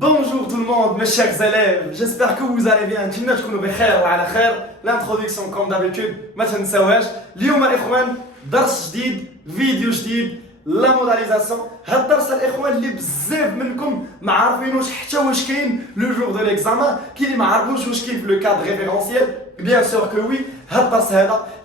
Bonjour tout le monde, mes chers élèves, j'espère que vous allez bien. نتمنى تكونوا بخير وعلى خير. L'introduction comme d'habitude ما تنساوهاش. اليوم الاخوان درس جديد، فيديو جديد، لا موداليزاسيون. هاد الدرس الاخوان اللي بزاف منكم ما عارفينوش حتى واش كاين لو جور دو ليكزامان، كاين اللي ما عارفوش واش كاين في لو كادر ريفيرونسيال. Bien sûr que oui,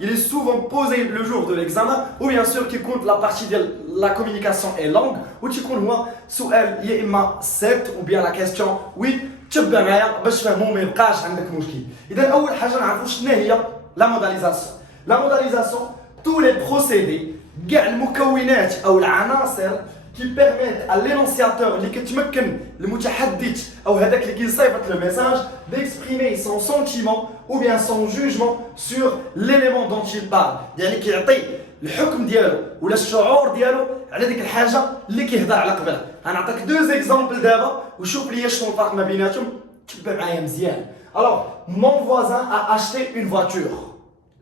il est souvent posé le jour de l'examen ou bien sûr qui compte la partie de la communication et langue ou tu comptes moi سؤال يا اما 7 ou bien la question 8 تبع معايا باش تفهموا ما يبقاش عندك مشكل. اذا اول حاجه نعرفوا شنو هي لا موداليزاسيون. لا موداليزاسيون tous les procédés كاع المكونات او العناصر qui permettent à l'énonciateur اللي كتمكن المتحدث او هذاك اللي كيصيفط le message d'exprimer son sentiment ou bien son jugement sur l'élément dont il parle. يعني كيعطي الحكم ديالو ولا الشعور ديالو على ديك الحاجه اللي كيهضر على قبلها. غنعطيك دو زيكزامبل دابا وشوف لي شنو الفرق ما بيناتهم، تبع معايا مزيان. Alors, mon voisin a acheté une voiture.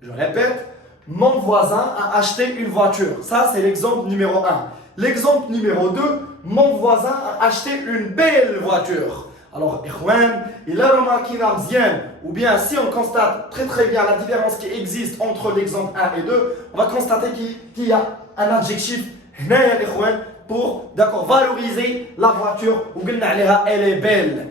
Je répète, mon voisin a acheté une voiture. Ça c'est l'exemple numéro 1. L'exemple numéro 2, mon voisin a acheté une belle voiture. Alors, Ikhwan, il a remarqué bien, ou bien si on constate très bien la différence qui existe entre l'exemple 1 et 2, on va constater qu'il y a un adjectif, pour valoriser la voiture, ou elle est belle.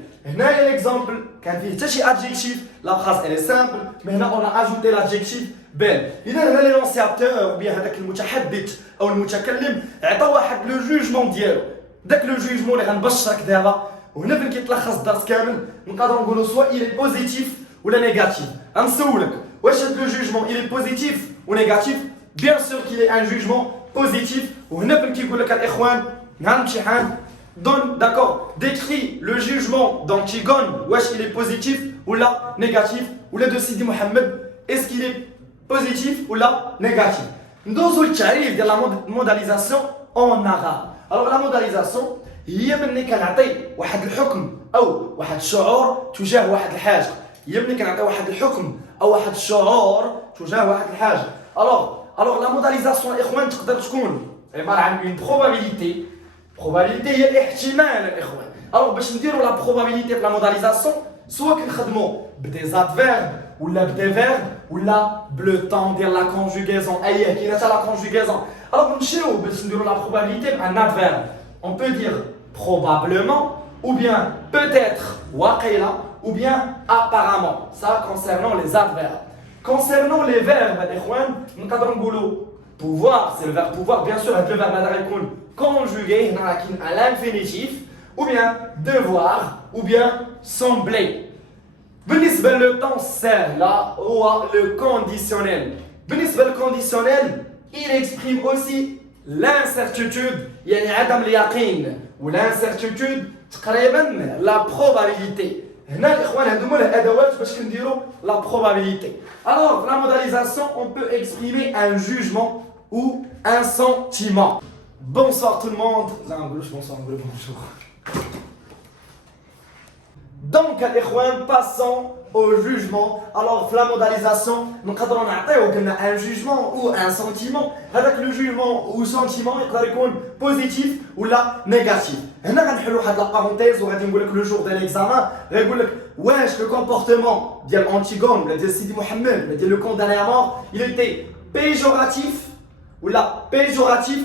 L'exemple, quand il y a un adjectif, la phrase elle est simple, mais là on a ajouté l'adjectif belle. Il y a l'énonciateur, ou bien المتحدث أو المتكلم عطى واحد لو جوجمون ديالو. داك لو جوجمون اللي غنبشرك دابا وهنا فين كيتلخص الدرس كامل نقدروا نقولوا سوا il est positif ولا négatif. غنسولك واش هاد لو جوجمون il est positif ou négatif. Bien sûr qu'il est un jugement positif. وهنا فين كيقول لك الاخوان نهار الامتحان donne d'accord décrit le jugement d'Antigone واش il est positif ou là négatif ou là de Sidi Mohamed est-ce qu'il est positif ou là négatif. ندوزو للتعريف ديال لا موداليزاسيون اون arabe. Alors la modalisation هي مني كنعطي واحد الحكم او واحد الشعور تجاه واحد الحاجه. هي مني كنعطي واحد الحكم او واحد الشعور تجاه واحد الحاجه. alors la modalisation الاخوان تقدر تكون عباره عن une probabilité هي الاحتمال الاخوان. alors باش نديروا لا probabilité في لا موداليزاسيون سواء كنخدموا بدي زادفيرب ولا بدي فيرب ولا بلو طون ديال لا كونجوغيزون اييه كاينه حتى لا كونجوغيزون. alors نمشيو باش نديروا لا probabilité بان adverbe. On peut dire probablement ou bien peut-être waqila ou bien apparemment. Ça concernant les adverbes. Concernant les verbes الاخوان نقدروا نقولوا pouvoir, c'est le verbe pouvoir. Bien sûr, le verbe هذا غيكون conjugué هنا كاين à l'infinitif ou bien devoir ou bien sembler. بالنسبة لو temps c'est là هو le conditionnel. بالنسبة للconditionnel, il exprime aussi l'incertitude يعني عدم اليقين و l'incertitude تقريبا la probabilité. هنا الاخوان هادو الادوات باش كنديروا la probabilité. Alors la modalisation on peut exprimer un jugement ou un sentiment. Bonsoir tout le monde. Bonjour. Donc الاخوان passons au jugement. Alors la modalisation نقدروا نعطيو كنا un jugement ou un sentiment. هذاك le jugement ou sentiment يقدر يكون positif ولا négatif. هنا غنحلوا واحد لا بارونتيز وغادي نقول لك لو جور ديال ليكزامان غيقول لك واش لو كومبورتمون ديال انتيغون ولا ديال سيدي محمد ولا ديال لو كونداني à mort il était péjoratif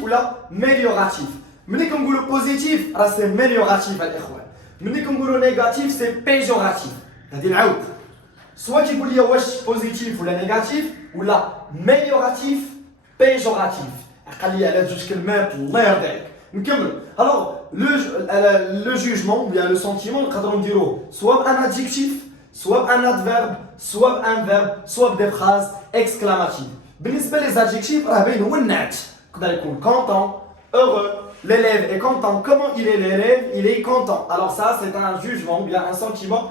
ولا ميليوراتيف. ملي كنقولوا بوزيتيف راه سي ميليوراتيف الاخوان. ملي كنقولوا نيجاتيف سي بيجوراتيف. غادي نعاود سوا كيقول لي واش بوزيتيف ولا نيجاتيف ولا ميليوراتيف بيجوراتيف. عقل لي على جوج كلمات الله يرضيك. نكمل. Alors le jugement ou bien le sentiment نقدروا نديروه soit un adjectif soit un adverbe soit un verbe soit des phrases exclamatives. بالنسبه لي adjectifs راه باين هو النعت. يقدر يكون content, heureux. L'élève est content. Comment il est l'élève? Il est content. Alors ça, c'est un jugement ou bien un sentiment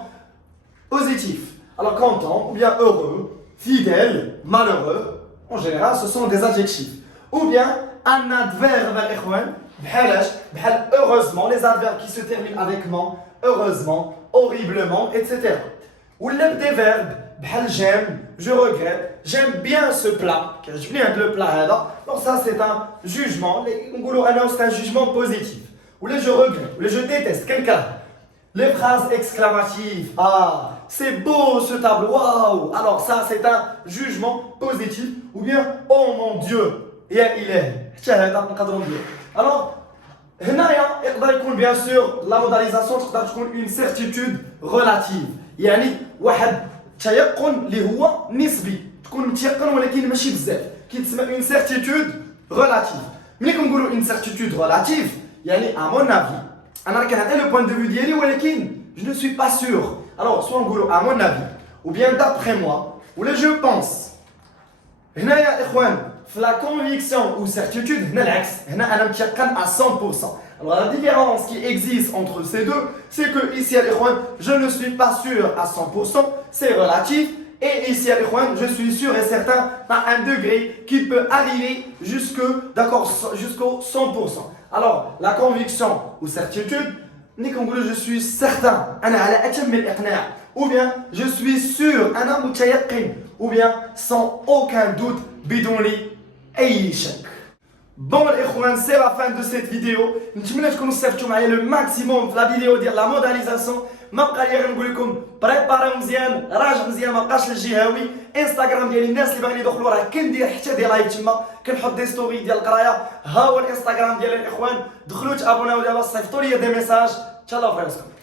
positif. Alors content ou bien heureux, fidèle, malheureux. En général, ce sont des adjectifs. Ou bien un adverbe, بحال heureusement, les adverbes qui se terminent avec ment, heureusement, horriblement, etc. Ou des verbes, بحال j'aime, je regrette, j'aime bien ce plat, كيعجبني هذا le plat هذا. Donc ça c'est un jugement, نقولوا أنا c'est un jugement positif. Ou je regrette, ou je déteste quelqu'un. Les phrases exclamatives. Ah, c'est beau ce tableau. Waouh. Alors ça, c'est un jugement positif. Ou bien, oh mon Dieu. يا إلهي. Alors, هنايا يقدر يكون bien sûr la modalisation تقدر تكون une certitude relative. يعني واحد تيقن اللي هو نسبي. تكون متيقن ولكن ماشي بزاف. كيتسمى une certitude relative. ملي كنقولوا une certitude relative يعني à mon avis انا راه كنعطي le point de vue ديالي ولكن je ne suis pas sûr. Alors soit نقولوا à mon avis ou bien d'après moi ou là je pense. هنا يا اخوان في la conviction ou certitude هنا العكس. هنا انا متيقن à 100%. Alors la différence qui existe entre ces deux, c'est que ici à l'ikhwan, je ne suis pas sûr à 100%, c'est relatif. Et ici à l'ikhwan, je suis sûr et certain à un degré qui peut arriver jusqu'au 100%. Alors la conviction ou certitude, je suis certain, ou bien je suis sûr, ou bien sans aucun doute, bidonli أي شك. Bon les ikhwan, c'est la fin de cette vidéo. نتمنى تكونوا استفدتوا معايا le maximum في la vidéo ديال la modalisation. ما بقى لي غير نقول لكم بريباريو مزيان، راجع مزيان، ما بقاش للجهوي. انستغرام ديالي الناس اللي باغيين يدخلوا راه كندير حتى دي لايف تما، كنحط دي ستوري ديال القرايه. ها هو الانستغرام ديال الاخوان، دخلوا تابوناو دابا، صيفطوا لي دي ميساج. تهلاو في راسكم.